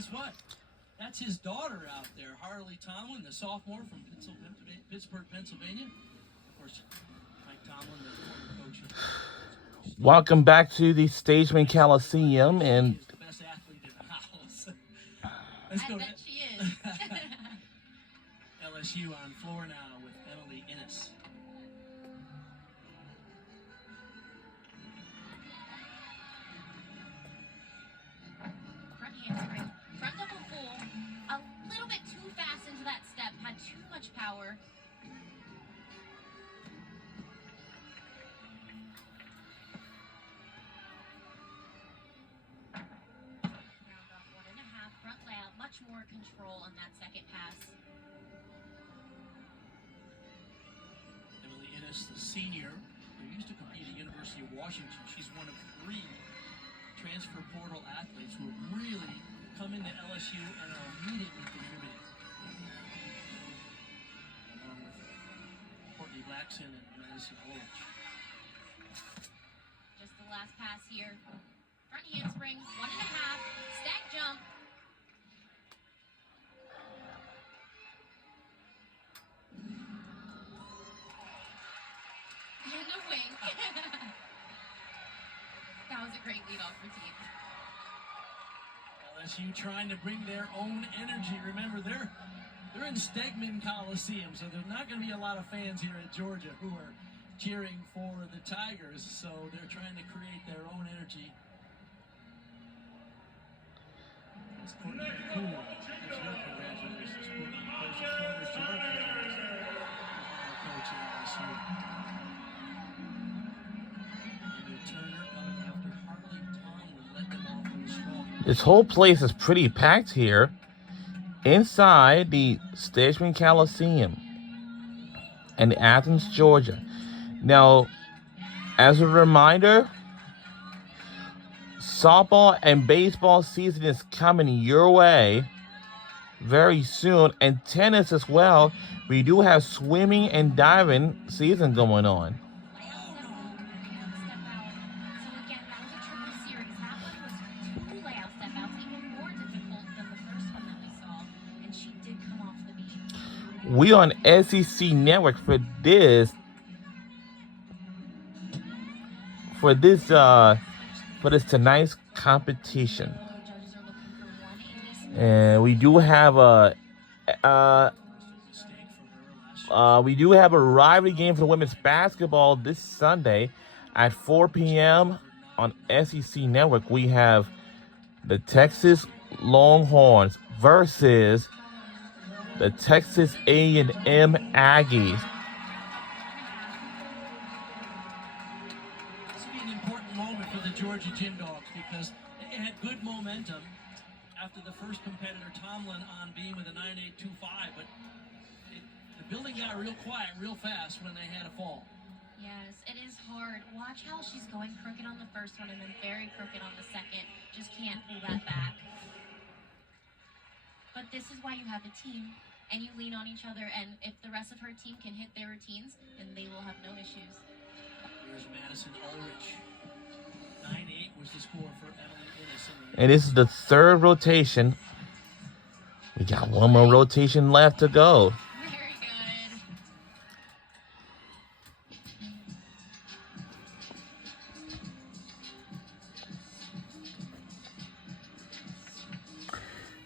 guess what? That's his daughter out there, Harley Tomlin, the sophomore from Pittsburgh, Pennsylvania. Of course, Mike Tomlin, the former coach. Welcome back to the Stageman Coliseum, and He is the best athlete in the house. I bet she is. LSU on floor now with Emily Innes. Front handspring, front double full, a little bit too fast into that step, had too much power. Round off 1.5, front layout, much more control on that second pass. Emily Innes, the senior, who used to compete at the University of Washington. She's one of 3 transfer portal athletes who have really come into LSU and are immediately contributing. Along with Courtney Blackson and Madison Orich. Just the last pass here. Front handspring, 1.5, stack jump. And a wing. That was a great lead-off routine. LSU trying to bring their own energy. Remember, they're in Stegman Coliseum, so there's not going to be a lot of fans here at Georgia who are cheering for the Tigers. So they're trying to create their own energy. That's Courtney McCool. That's your congratulations, Courtney. Of course, former Georgia coach at LSU. Turner after Harley Tomlin led them off on the strong. this whole place is pretty packed here inside the Stageman Coliseum in Athens, Georgia. Now, as a reminder, softball and baseball season is coming your way very soon, and tennis as well. We do have swimming and diving season going on. Layout step out, step out. So again, that was a triple series. That one was 2 layout step outs, even more difficult than the first one that we saw. And she did come off the beat. We on SEC Network for this tonight's competition. Judges are looking for 180. And we do have a rivalry game for the women's basketball this Sunday at 4 p.m. on SEC Network. We have the Texas Longhorns versus the Texas A&M Aggies. This will be an important moment for the Georgia Gym Dogs because they had good momentum after the first competitor, Tomlin, on being with a 9.825, but the building got real quiet real fast when they had a fall. Yes, it is hard. Watch how she's going crooked on the first one and then very crooked on the second. Just can't pull that back. But this is why you have a team and you lean on each other, and if the rest of her team can hit their routines, then they will have no issues. Here's Madison Ulrich. 9.8 was the score for Emily Innes. And this is the third rotation. We got one more rotation left to go. Very good.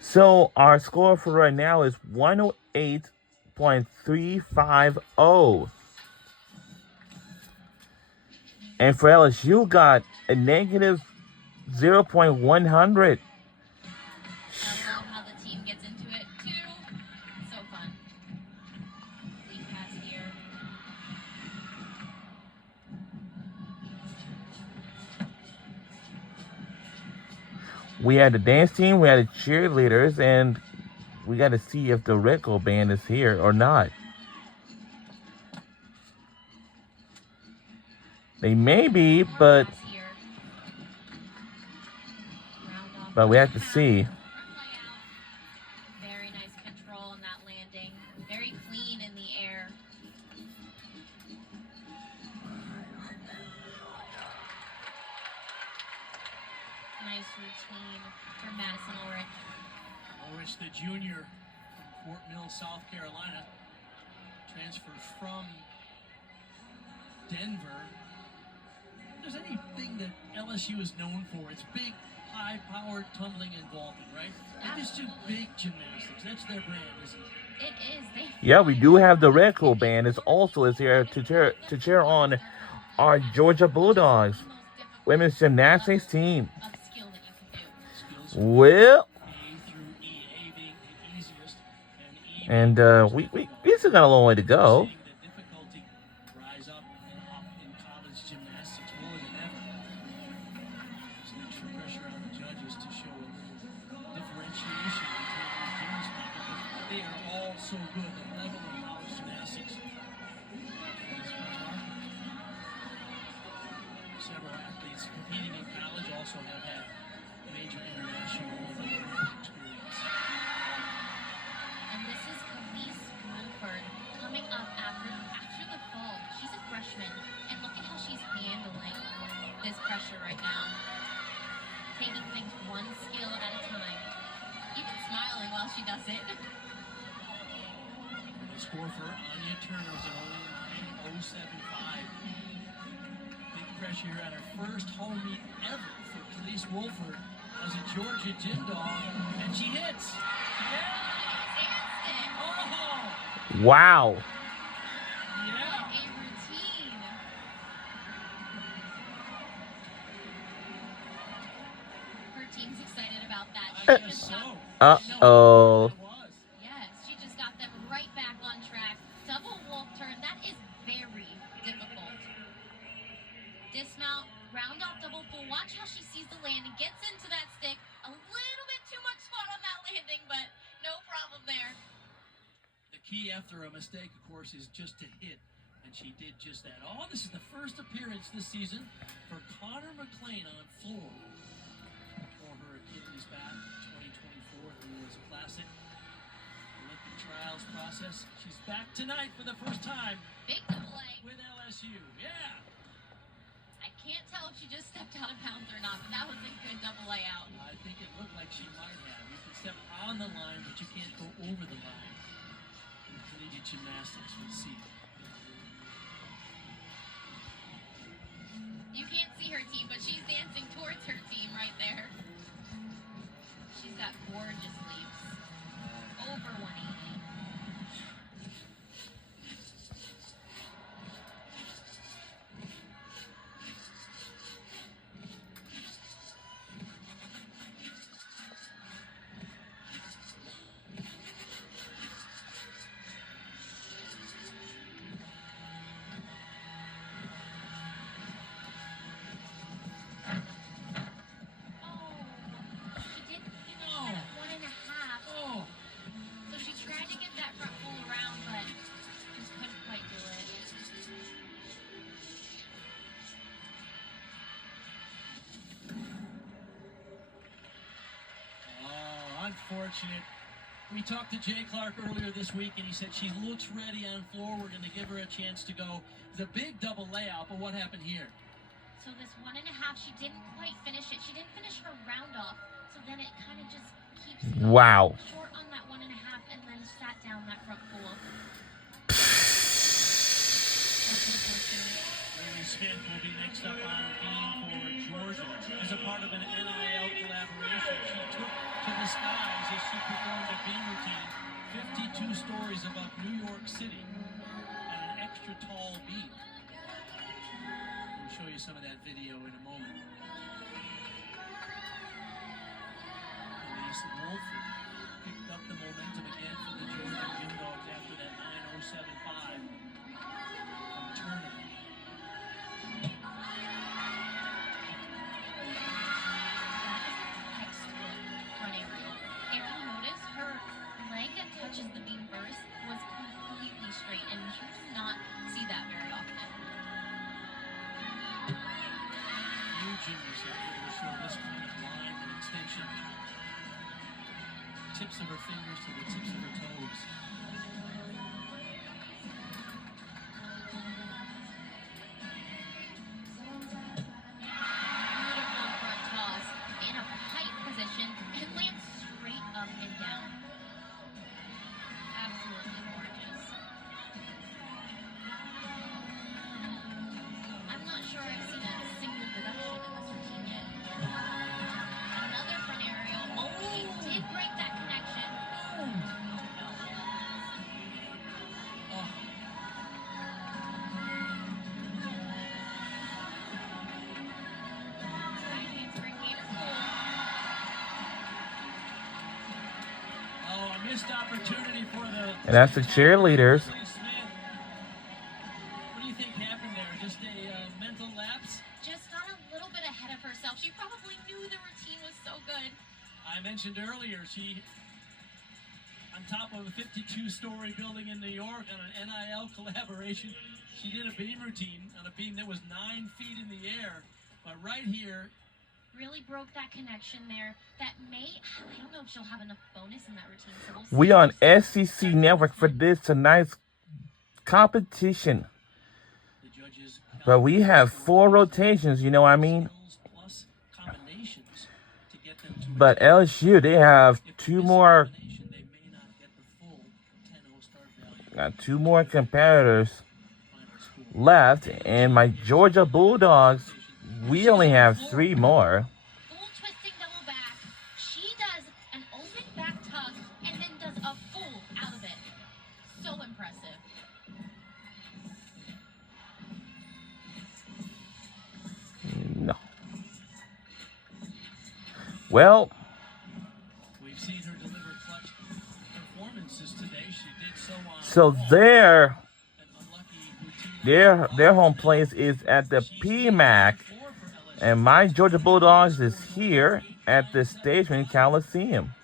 So our score for right now is 108.350. And for LSU got a negative 0.100. I love how the team gets into it too. So fun. Lead pass here. We had the dance team, we had the cheerleaders, and we got to see if the Rico band is here or not. They may be, but Pass here. Round off we have to front see. layout. Very nice control on that landing. Very clean in the air. Nice routine for Madison Ulrich. Lewis, the junior from Fort Mill, South Carolina, transferred from Denver. If there's anything that LSU is known for, it's big, high-powered tumbling involvement, right? They just do big gymnastics. That's their brand, isn't it? It is. Yeah, we do have the Red Cool Band is also is here to cheer on our Georgia Bulldogs women's gymnastics team. Of skill that you can do. Skills Well, A through E, A being the easiest, and E and being we still got a long way to go. seeing the difficulty rise up in college gymnastics more than ever. Some extra pressure on the judges to show a little differentiation between these gymnasts because they are all so good. The level of college gymnastics is remarkable. Several athletes competing in college also have had major international and Olympic experience. And this is Khalees Wolford coming up after the fall. She's a freshman, and look at how she's handling this pressure right now. Taking things one skill at a time. Even smiling while she does it. The score for Anya Turner is an 0.075. Big pressure here at her first home meet ever for Khalees Wolford as a Georgia gym dog, and she hits. Yeah! Oh! Wow. Yeah! What a routine. Her team's excited about that. I She guess just so. got, Uh-oh. It was. yes, she just got them right back on track. Double wolf turn, that is very difficult. Dismount, round off double full. Watch how she sees the landing, gets into that stick. A little bit too much spot on that landing, but no problem there. The key after a mistake, of course, is just to hit, and she did just that. Oh, this is the first appearance this season for Connor McLean on floor. For her Achilles back 2024 at the U.S. Classic Olympic trials process. She's back tonight for the first time Big double A. with LSU. Yeah. I can't tell if she just stepped out of bounds or not, but that was a good double A out. I think it looked like she might have. You can step on the line, but you can't go over the line. In collegiate gymnastics, we'll see. You can't see her team, but she's dancing towards her team right there. She's got gorgeous leaps. Over 180. She did finish at 1.5. Oh, So she tried to get that front full around, but just couldn't quite do it. unfortunate. We talked to Jay Clark earlier this week, and he said she looks ready on floor. We're going to give her a chance to go. It's a big double layout, but what happened here? So this 1.5, she didn't quite finish it. She didn't finish her round off. So then it kind of just keeps Wow. short on that 1.5 and then sat down that front full. Larry Smith will be next up on beam for Georgia as a part of an NIL collaboration. She took to the skies as she performed a beam routine 52 stories above New York City at an extra tall beam. We'll show you some of that video in a moment. Khalees Wolford picked up the momentum again for the Georgia Gym Dogs after that 9.075 from Turner. Textbook front aerial. If you notice, her leg that touches the beam first was completely straight, and you do not see that very often. Few gymnasts are able to show this kind of line and extension. Tips of her fingers to the tips of her toes. Beautiful front toss in a tight position. It lands straight up and down. missed opportunity for the. And that's the cheerleaders. Smith. What do you think happened there? Just a mental lapse? Just got a little bit ahead of herself. She probably knew the routine was so good. I mentioned earlier, she, on top of a 52-story building in New York on an NIL collaboration, she did a beam routine on a beam that was 9 feet in the air. But right here, Really broke that connection there. That I don't know if she'll have enough bonus in that routine. So we'll see. We on SEC Network for this tonight's competition. the judges. But we have 4 rotations, you know what I mean? Plus combinations to get them to But LSU, they have 2 more, combination, they may not get the full 10-0 start value. got 2 more competitors Final score. left. And my Georgia Bulldogs, we only have 3 more. Full twisting double back. She does an open back tuck and then does a full out of it. So impressive. No. Well, We've seen her deliver clutch performances today. She did so on. so an unlucky routine. their home place is at the PMAC, and my Georgia Bulldogs is here at the Stadium Coliseum.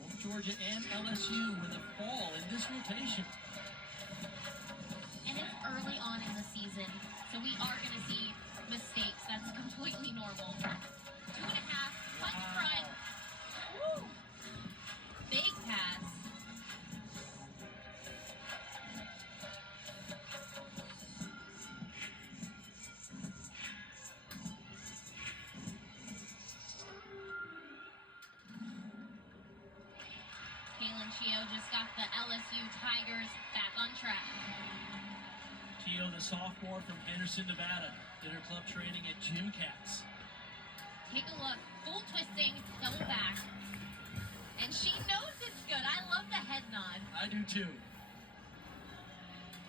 Both Georgia and LSU with a fall in this rotation. And it's early on in the season, so we are going to see mistakes. That's completely normal. 2.5, punch front. Woo! Big pass. Kaylin Chio just got the LSU Tigers back on track. Tio, the sophomore from Henderson, Nevada, did her club training at Gym Cats. Take a look. Full twisting, double back. And she knows it's good. I love the head nod. I do too.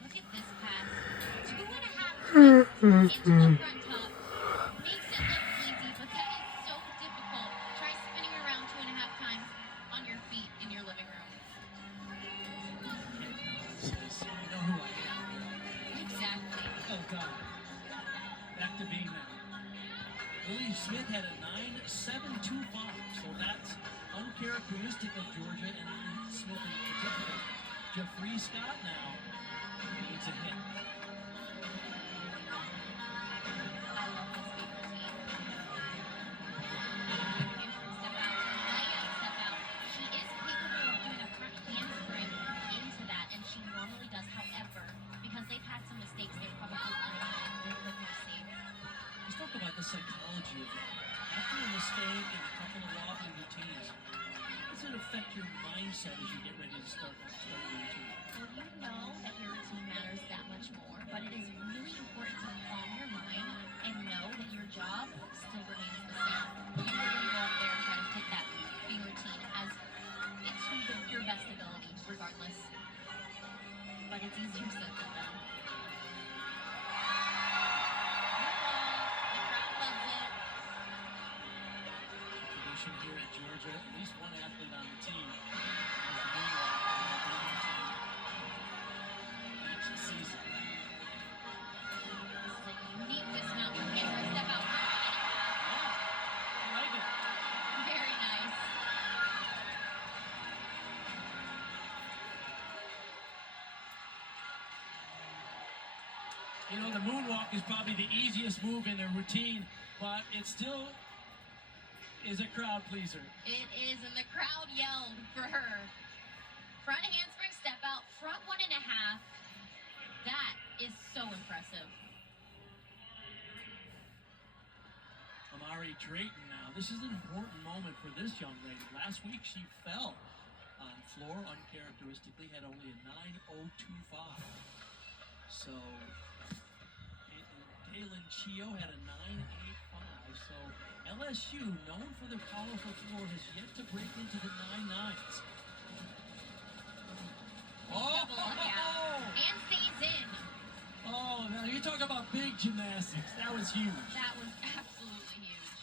Look at this pass. 2.5 twists into the front tuck. Makes it look easy, but that is so difficult. Try spinning around 2.5 times on your feet in your living room. Says, you know who I am. Exactly. Oh, God. Back to being now. Lily Smith had a 9.725, so that's uncharacteristic of Georgia and Smith in particular. Jeffrey Scott now needs a hit. I love this big routine. Handspring step out, lay-out step out. She is capable of doing a front handspring into that, and she normally does. However, because they've had some mistakes, they're probably playing a little bit more safe. Let's talk about the psychology of that. After a mistake and a couple of wobbly routines, how does it affect your mindset as you get ready to start a routine? Well, you know that your routine matters that much more, but it is really important to calm your mind and know that your job still remains the same. You're going to go up there and try to hit that big routine as it's your best ability, regardless. But it's easier said than done. The crowd loves it. Tradition here at Georgia, at least one athlete on the team has the moonwalk each season. This is a unique dismount from handspring step out. I like it. Very nice. You know, the moonwalk is probably the easiest move in a routine, but it still is a crowd pleaser. It is, and the crowd yelled for her. Front handspring step out, front 1.5. That is so impressive. Amari Drayton now. This is an important moment for this young lady. Last week she fell on floor uncharacteristically, had only a 9.025. So Kaylin Chio had a 9.85. So LSU, known for their powerful floor, has yet to break into the 9.9s. Double look out. And stays in. Oh, now you talk about big gymnastics. That was huge. That was absolutely huge.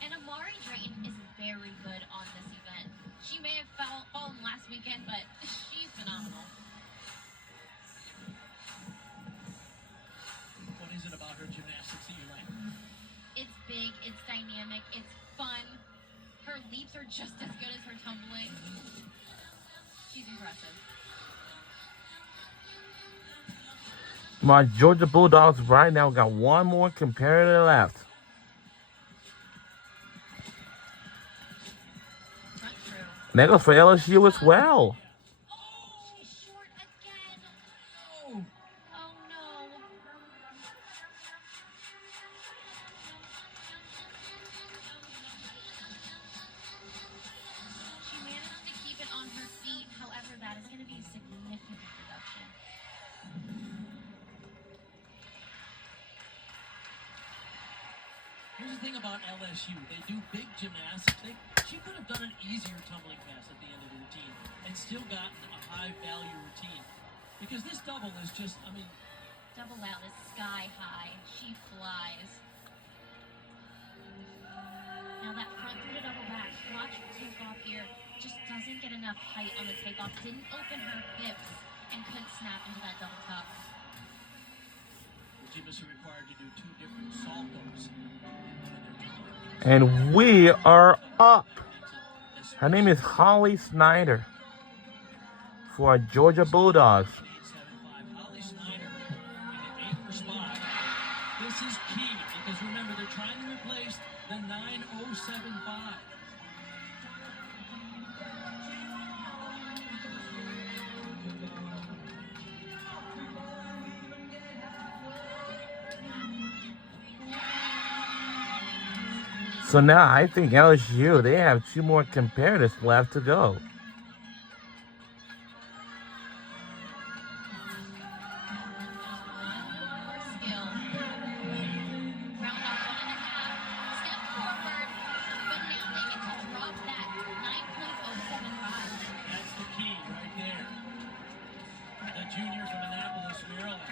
And Amari Drayton is very good on this event. just as good as her tumbling. She's impressive. My Georgia Bulldogs right now got one more competitor left. Front through. That goes for LSU as well. She's short again. Oh, Oh no. She managed to keep it on her feet. However, that is going to be a significant reduction. here's the thing about LSU. They do big gymnastics. She could have done an easier tumbling pass at the end of the routine and still gotten a high value routine. Because this double is just, I mean, Double out is sky high. She flies. Now that front through to double back. Watch her take off here. Just doesn't get enough height on the takeoff. Didn't open her hips and couldn't snap into that double tuck. the gymnasts are required to do two different saltos. And we are up. Her name is Holly Snyder for our Georgia Bulldogs. Holly Snyder in the anchor spot. This is key because remember they're trying to replace the 9075. So now I think LSU, they have two more competitors left to go. Skill. Round off 1.5. Step forward. But now they get to drop that 9.075. That's the key right there. The junior from Annapolis, Maryland.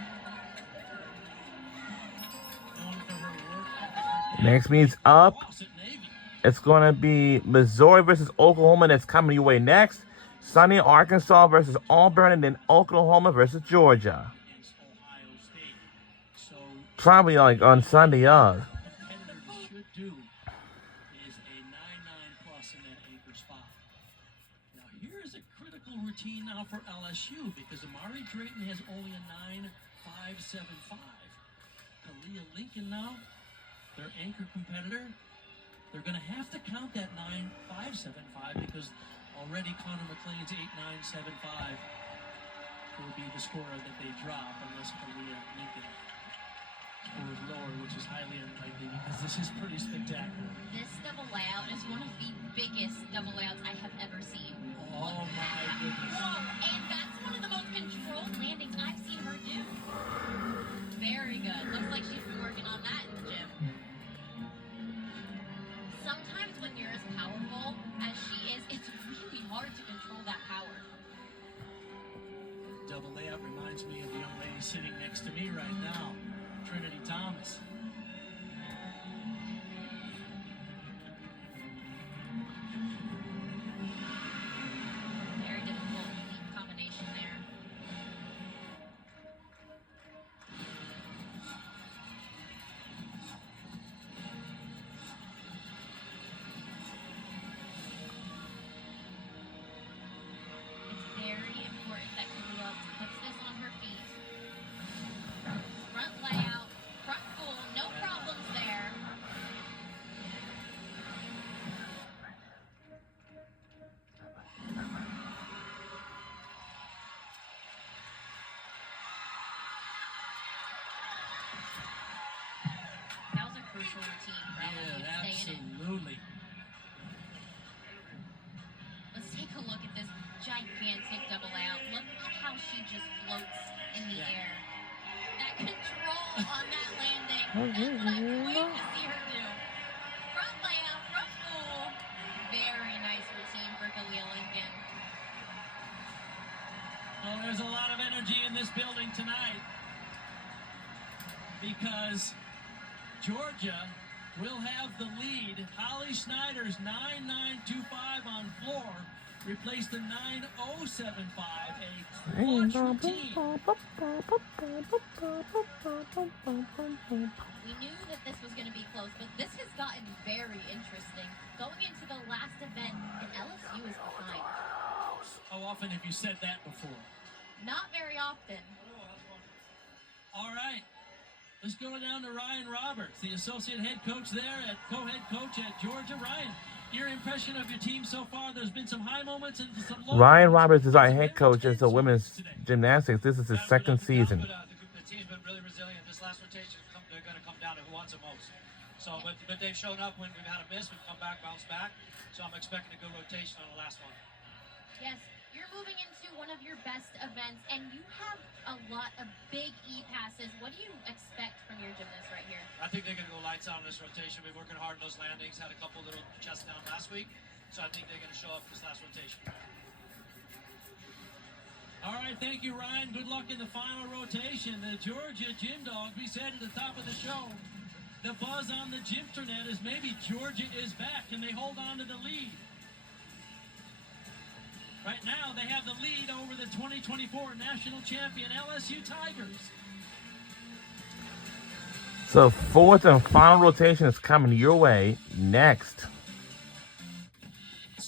Known for her work ethic, her Next meets up. boss at Navy. It's going to be Missouri versus Oklahoma. That's coming your way next. Sunny, Arkansas versus Auburn. And then Oklahoma versus Georgia. Against Ohio State. So Probably like on Sunday. competitor should do is a 9-9 plus in that anchor spot. Now here is a critical routine now for LSU because Amari Drayton has only a 9.575. Kalia Lincoln now, their anchor competitor, they're going to have to count that 9.575 because already Connor McLean's 8.975 will be the score that they drop unless Kalia Lincoln scores lower, which is highly unlikely because this is pretty spectacular. This double layout is one of the biggest double layouts I have ever seen. Oh my goodness. And that's one of the most controlled landings I've seen her do. Very good. Looks like she's been working on that in the gym. Sometimes when you're as powerful as she is, it's really hard to control that power. Double layout reminds me of the young lady sitting next to me right now, Trinity Thomas. Very difficult, unique combination there. It's very important that Kalia puts this on her feet. Front layout, front full, no problems there. That was a crucial routine for LSU to stay in it. Absolutely. Let's take a look at this gigantic double out. Look at how she just floats in the Yeah. air. That control on that landing. That's what I'm waiting to see her do. Front layout, front full. Very nice routine for Kalia Lincoln. Well, there's a lot of energy in this building tonight because Georgia will have the lead. Holly Snyder's 9.925 on floor replaced the 9.075, a clutch routine. We knew that this was going to be close, but this has gotten very interesting. Going into the last event, often have you said that before? Not very often. All right. Let's go down to Ryan Roberts, the associate head coach there, co-head coach at Georgia. Ryan, your impression of your team so far? There's been some high moments and some low Ryan moments. Roberts is our It's head very coach in tense women's today. gymnastics. This is his second season. The team's been really resilient. This last rotation, they're going to come down to who wants it most. So, but they've shown up when we've had a miss. We've come back, bounced back. So I'm expecting a good rotation on the last one. Yes, you're moving into one of your best events, and you have a lot of big E-passes. What do you expect from your gymnasts right here? I think they're going to go lights out on this rotation. Been working hard on those landings. Had a couple little chest down last week. So I think they're going to show up this last rotation. All right, thank you, Ryan. Good luck in the final rotation. The Georgia Gym Dogs, we said at the top of the show, the buzz on the Gymternet is maybe Georgia is back. Can they hold on to the lead? Right now, they have the lead over the 2024 national champion LSU Tigers. So fourth and final rotation is coming your way next.